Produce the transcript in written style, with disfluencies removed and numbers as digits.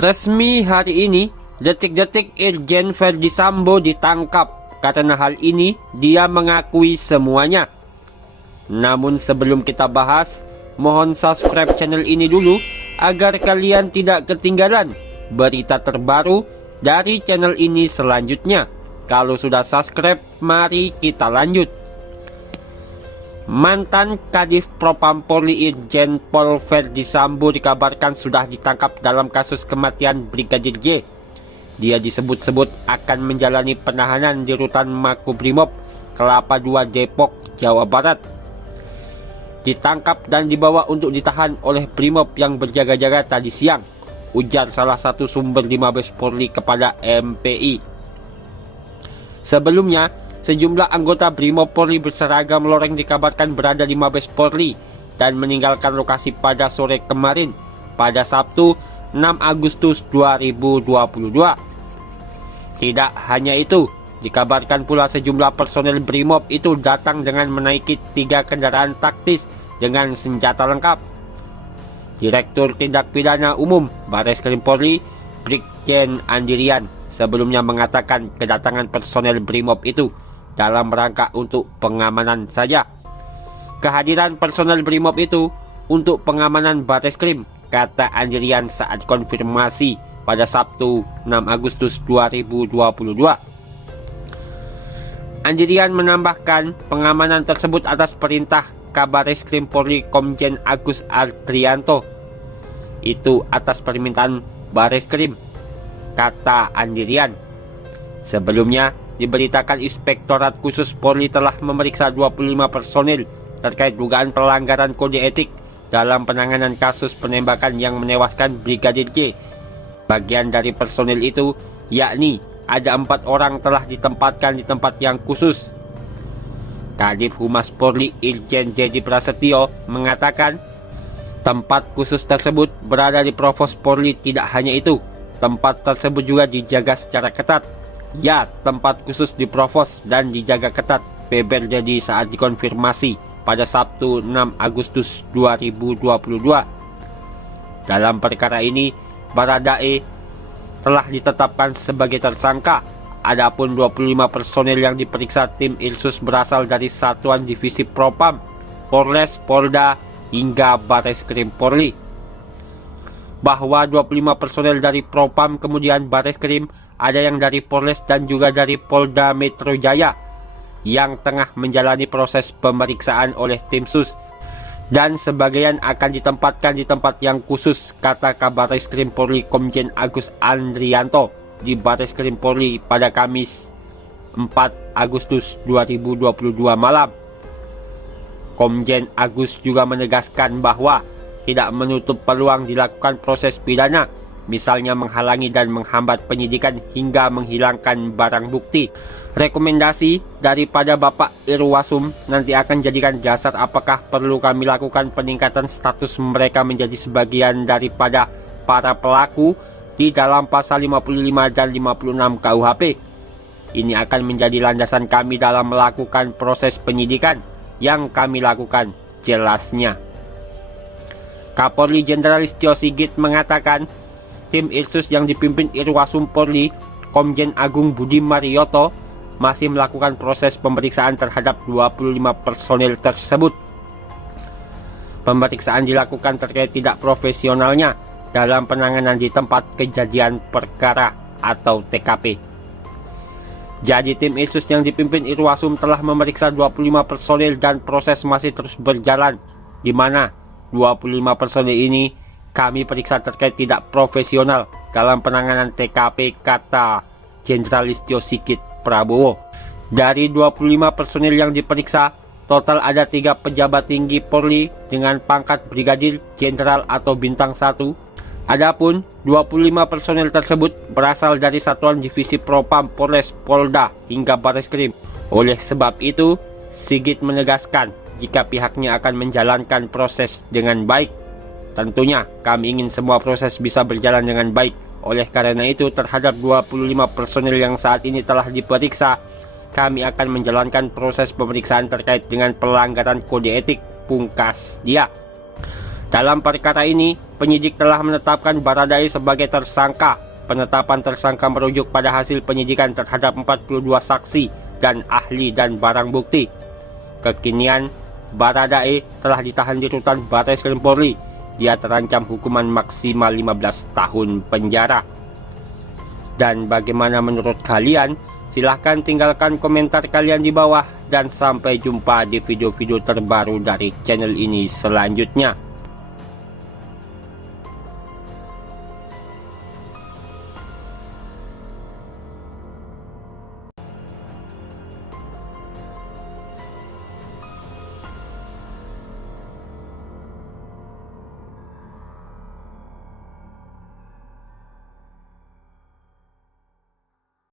Resmi hari ini, detik-detik Irjen Verdi Sambo ditangkap. Karena hal ini, dia mengakui semuanya. Namun sebelum kita bahas, mohon subscribe channel ini dulu agar kalian tidak ketinggalan berita terbaru dari channel ini selanjutnya. Kalau sudah subscribe, mari kita lanjut. Mantan Kadif Propam Polri Irjen Pol Verdi Sambo dikabarkan sudah ditangkap dalam kasus kematian Brigadir J. Dia disebut-sebut akan menjalani penahanan di rutan Makobrimob Kelapa II Depok, Jawa Barat. Ditangkap dan dibawa untuk ditahan oleh Brimob yang berjaga-jaga tadi siang, ujar salah satu sumber di Mabes Polri kepada MPI. Sebelumnya, sejumlah anggota Brimob Polri berseragam loreng dikabarkan berada di Mabes Polri dan meninggalkan lokasi pada sore kemarin pada Sabtu 6 Agustus 2022. Tidak hanya itu, dikabarkan pula sejumlah personel Brimob itu datang dengan menaiki 3 kendaraan taktis dengan senjata lengkap. Direktur Tindak Pidana Umum Bareskrim Polri, Brigjen Andirian, sebelumnya mengatakan kedatangan personel Brimob itu dalam rangka untuk pengamanan saja. Kehadiran personel Brimob itu untuk pengamanan Bareskrim, kata Andirian saat konfirmasi pada Sabtu 6 Agustus 2022. Andirian menambahkan pengamanan tersebut atas perintah Kabareskrim Polri Komjen Agus Adrianto. Itu atas permintaan Bareskrim, kata Andirian. Sebelumnya diberitakan Inspektorat Khusus Polri telah memeriksa 25 personil terkait dugaan pelanggaran kode etik dalam penanganan kasus penembakan yang menewaskan Brigadir J. Bagian dari personil itu yakni ada 4 orang telah ditempatkan di tempat yang khusus. Kadif Humas Polri Irjen Dedi Prasetyo mengatakan tempat khusus tersebut berada di Provos Polri. Tidak hanya itu, tempat tersebut juga dijaga secara ketat. Ya, tempat khusus di Provos dan dijaga ketat, beber Dedi saat dikonfirmasi pada Sabtu 6 Agustus 2022. Dalam perkara ini, Baradae telah ditetapkan sebagai tersangka. Adapun 25 personel yang diperiksa tim Irsus berasal dari Satuan Divisi Propam, Polres, Polda, hingga Bareskrim Polri. Bahwa 25 personel dari Propam kemudian Bareskrim, ada yang dari Polres dan juga dari Polda Metro Jaya yang tengah menjalani proses pemeriksaan oleh tim sus, dan sebagian akan ditempatkan di tempat yang khusus, kata Kabareskrim Polri Komjen Agus Andrianto di Bareskrim Polri pada Kamis 4 Agustus 2022 malam. Komjen Agus juga menegaskan bahwa tidak menutup peluang dilakukan proses pidana, misalnya menghalangi dan menghambat penyidikan hingga menghilangkan barang bukti. Rekomendasi daripada Bapak Irwasum nanti akan jadikan dasar apakah perlu kami lakukan peningkatan status mereka menjadi sebagian daripada para pelaku di dalam pasal 55 dan 56 KUHP. Ini akan menjadi landasan kami dalam melakukan proses penyidikan yang kami lakukan, jelasnya. Kapolri Jenderal Listio Sigit mengatakan tim Irsus yang dipimpin Irwasum Polri Komjen Agung Budi Marioto masih melakukan proses pemeriksaan terhadap 25 personel tersebut. Pemeriksaan dilakukan terkait tidak profesionalnya dalam penanganan di tempat kejadian perkara atau TKP. Jadi tim Irsus yang dipimpin Irwasum telah memeriksa 25 personel dan proses masih terus berjalan, di mana 25 personel ini kami periksa terkait tidak profesional dalam penanganan TKP, kata Jenderal Listio Sigit Prabowo. Dari 25 personel yang diperiksa, total ada 3 pejabat tinggi Polri dengan pangkat Brigadir, Jenderal atau Bintang 1. Adapun 25 personel tersebut berasal dari Satuan Divisi Propam, Polres, Polda, hingga Bareskrim. Oleh sebab itu, Sigit menegaskan jika pihaknya akan menjalankan proses dengan baik. Tentunya kami ingin semua proses bisa berjalan dengan baik. Oleh karena itu, terhadap 25 personel yang saat ini telah diperiksa, kami akan menjalankan proses pemeriksaan terkait dengan pelanggaran kode etik, pungkas dia. Dalam perkara ini, penyidik telah menetapkan Baradae sebagai tersangka. Penetapan tersangka merujuk pada hasil penyidikan terhadap 42 saksi dan ahli dan barang bukti. Kekinian, Baradae telah ditahan di rutan Barreskrim Polri. Dia terancam hukuman maksimal 15 tahun penjara. Dan bagaimana menurut kalian? Silahkan tinggalkan komentar kalian di bawah. Dan sampai jumpa di video-video terbaru dari channel ini selanjutnya.